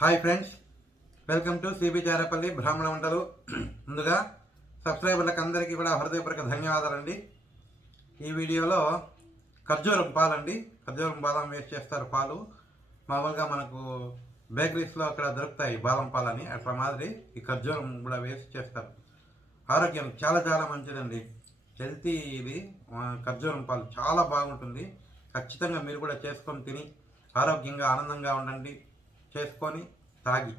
Hi friends, welcome to cbcharepalli బ్రాహ్మణవంటలు. ముందుగా సబ్స్క్రైబర్లకు అందరికీ కూడా హృదయపూర్వక ధన్యవాదాలండి. ఈ వీడియోలో ఖర్జూరం పాలండి, ఖర్జూరం బాదం వేస్ట్ చేస్తారు పాలు. మామూలుగా మనకు బేకరీస్లో అక్కడ దొరుకుతాయి బాదం పాలని, అట్లా మాదిరి ఈ ఖర్జూరం కూడా వేస్ట్ చేస్తారు. ఆరోగ్యం చాలా చాలా మంచిదండి, హెల్తీ. ఇది ఖర్జూరం పాలు చాలా బాగుంటుంది. ఖచ్చితంగా మీరు కూడా చేసుకొని తిని ఆరోగ్యంగా ఆనందంగా ఉండండి. చేసుకొని తాగి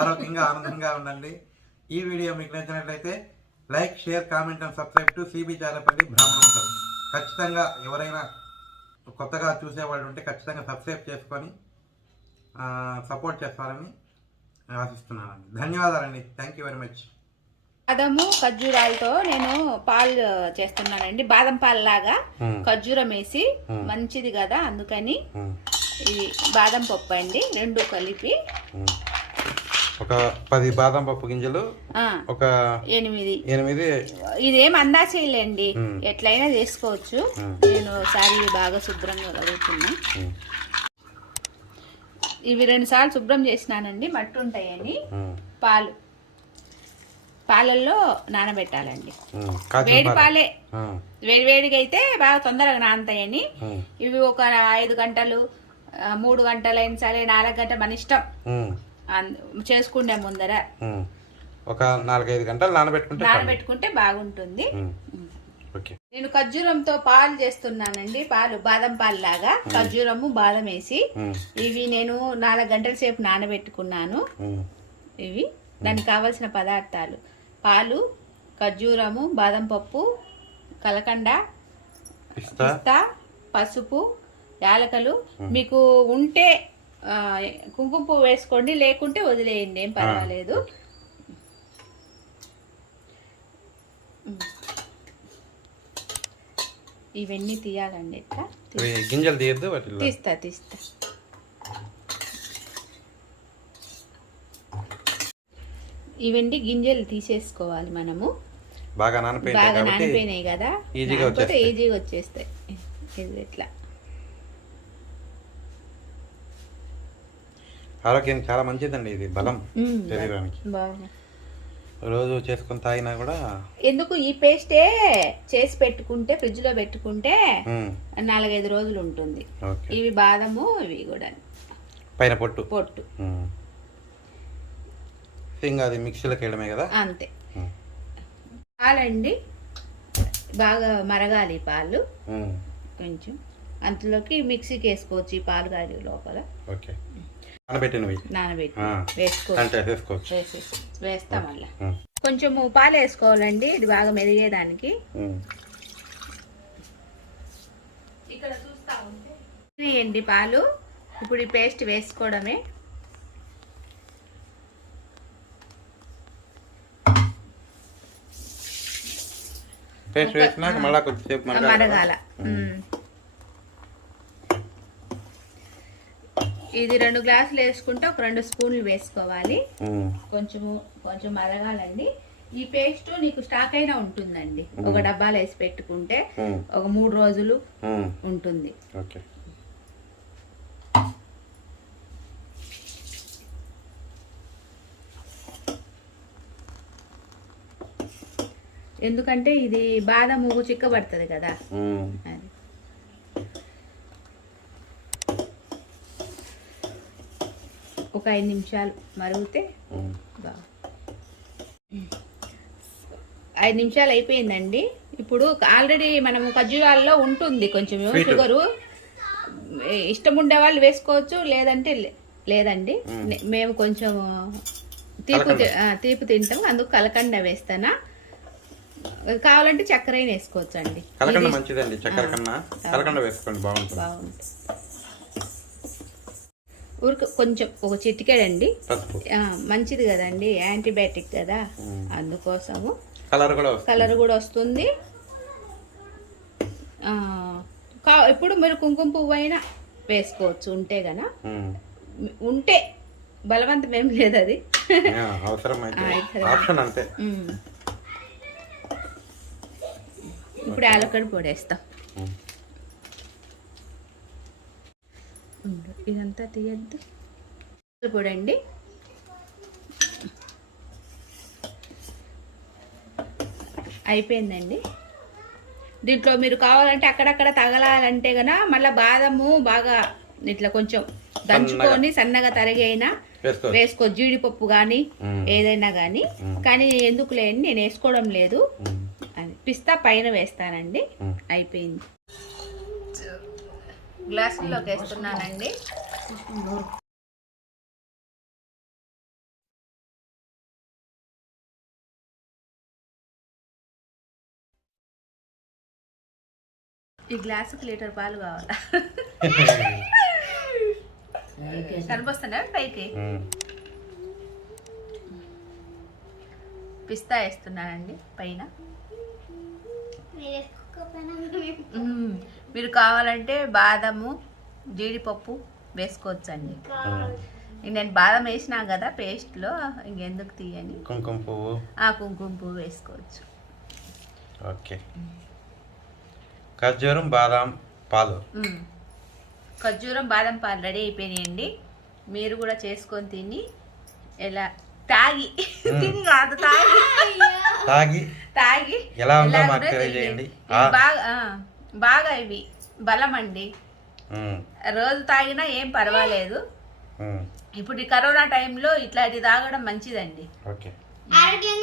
ఆరోగ్యంగా ఆనందంగా ఉండండి. ఈ వీడియో మీకు నచ్చినట్లయితే like, share, comment and subscribe to cbcharepalli బ్రాహ్మణవంటలు. ఖచ్చితంగా ఎవరైనా కొత్తగా చూసేవాళ్ళు ఉంటే ఖచ్చితంగా సబ్స్క్రైబ్ చేసుకొని సపోర్ట్ చేస్తారని ఆశిస్తున్నానండి. ధన్యవాదాలండి. Thank you very much. బాదము ఖర్జూరాలతో నేను పాలు చేస్తున్నానండి. బాదం పాలు లాగా ఖర్జూరం వేసి మంచిది కదా, అందుకని ఇది బాదం పప్పు అండి, రెండు కలిపి ఒక 10 బాదం పప్పు గింజలు, ఒక 8. ఇదేం అందాచేయలేండి, ఎట్లయినా చేసుకోవచ్చు. నేను ఒకసారి బాగా శుభ్రంగా కడుగుతున్నా. ఇవి 2 సార్లు శుభ్రం చేసినానండి, మట్టి ఉంటాయని. పాలల్లో నానబెట్టాలండి. వేడి పాలే, వేడిగా అయితే బాగా తొందరగా నానతాయని. ఇవి ఒక 5 గంటలు, 3 గంటలు అయిన సరే, 4 గంటలు మన ఇష్టం. చేసుకునే ముందర ఒక 4-5 గంటలు నానబెట్టుకుంటే బాగుంటుంది. నేను ఖర్జూరంతో పాలు చేస్తున్నానండి. బాదం పాలు లాగా ఖర్జూరము బాదం వేసి ఇవి నేను 4 గంటల సేపు నానబెట్టుకున్నాను. ఇవి దానికి కావలసిన పదార్థాలు: పాలు, ఖర్జూరము, బాదం పప్పు, కలకండ, పిస్తా, పసుపు, యాలకలు. మీకు ఉంటే కుంకుమ పువ్వు వేసుకోండి, లేకుంటే వదిలేయండి, ఏం పర్వాలేదు. ఇవన్నీ తీయాలండి. ఇట్లా గింజలు తీయద్దు, తీస్తా. ఇవన్నీ గింజలు తీసేసుకోవాలి మనము. బాగా నానిపోయినాయి కదా, ఈజీగా వచ్చేస్తాయి. ఇది ఇట్లా ఆరోగ్యానికి చాలా మంచిదండి. ఇది బలం శరీరానికి. రోజు చేసుకుని తాగినా కూడా ఎందుకు, ఈ పేస్టే చేసి పెట్టుకుంటే ఫ్రిడ్జ్ లో పెట్టుకుంటే 4-5 రోజులు ఉంటుంది. ఇవి బాదము, ఇవి కూడా పైన పొట్టు ఇంకా అది మిక్సీలోకి వేయడమే కదా, అంతే. పాలండి బాగా మరగాలి పాలు కొంచెం, అంతలోకి మిక్సీకి వేసుకోవచ్చు. ఈ పాలు కాడి లోపల వేస్తాం. మళ్ళీ కొంచెము పాలు వేసుకోవాలండి, ఇది బాగా మెరిగేదానికి. ఇక్కడ చూస్తా ఉంటే పాలు. ఇప్పుడు ఈ పేస్ట్ వేసుకోవడమే. మరగాల. ఇది 2 గ్లాసులు వేసుకుంటే ఒక 2 స్పూన్లు వేసుకోవాలి. కొంచెం మరగాలండి. ఈ పేస్ట్ నీకు స్టాక్ అయినా ఉంటుందండి, ఒక డబ్బాలో వేసి పెట్టుకుంటే ఒక 3 రోజులు ఉంటుంది. ఎందుకంటే ఇది బాదము చిక్కబడుతుంది కదా, అది. ఒక 5 నిమిషాలు మరిగితే 5 నిమిషాలు అయిపోయిందండి. ఇప్పుడు ఆల్రెడీ మనము ఖర్జూరాల్లో ఉంటుంది కొంచెం షుగరు. ఇష్టం ఉండే వాళ్ళు వేసుకోవచ్చు, లేదండి. మేము కొంచెం తీపి తింటాం, అందుకు కలకండ వేస్తానా. కావాలంటే చక్కెర వేసుకోవచ్చు అండి. కలకండ మంచిదండి, చక్కెర కన్నా కలకండ వేసుకోండి, బాగుంటుంది. కొంచెం ఒక చిటికెడండి, మంచిది కదండి, యాంటీబయాటిక్ కదా, అందుకోసము. కలర్ కూడా వస్తుంది. ఇప్పుడు మీరు కుంకుమ పువ్వు అయినా వేసుకోవచ్చు ఉంటే గన. ఉంటే బలవంతం ఏం లేదు, అది అవసరం. ఇప్పుడు యాలక్కడి పొడి వేస్తాం. ఇదంతా తీయద్దు. పొడి అండి, అయిపోయిందండి. దీంట్లో మీరు కావాలంటే అక్కడక్కడ తగలాలంటే గన మళ్ళీ బాదము బాగా ఇట్లా కొంచెం దంచుకొని సన్నగా తరిగైనా వేసుకో, జీడిపప్పు కానీ ఏదైనా కానీ. కానీ ఎందుకు లేని నేను వేసుకోవడం లేదు, అది పిస్తా పైన వేస్తానండి. అయిపోయింది. గ్లాసుల్లోకి వేస్తున్నానండి. ఈ గ్లాసుకి లీటర్ పాలు కావాలా? కనిపిస్తున్నా పైకి. పిస్తా వేస్తున్నానండి పైన. మీరు కావాలంటే బాదము జీడిపప్పు వేసుకోవచ్చండి. నేను బాదం వేసినా కదా పేస్ట్లో, ఇంకెందుకు తీయని. కుంకుమ పువ్వు, కుంకుమ పువ్వు వేసుకోవచ్చు. ఓకే. ఖర్జూరం బాదం పాలు, ఖర్జూరం బాదం పాలు రెడీ అయిపోయినాయండి. మీరు కూడా చేసుకొని తిని ఎలా తాగి తిని కాదు తాగి తాగి ఎలా ఉందో మాకు తెలియజేయండి. బాగా ఇవి బలం అండి, రోజు తాగినా ఏం పర్వాలేదు. ఇప్పుడు ఈ కరోనా టైంలో ఇట్లాంటి తాగడం మంచిదండి. ఓకే. ఆరోగ్యం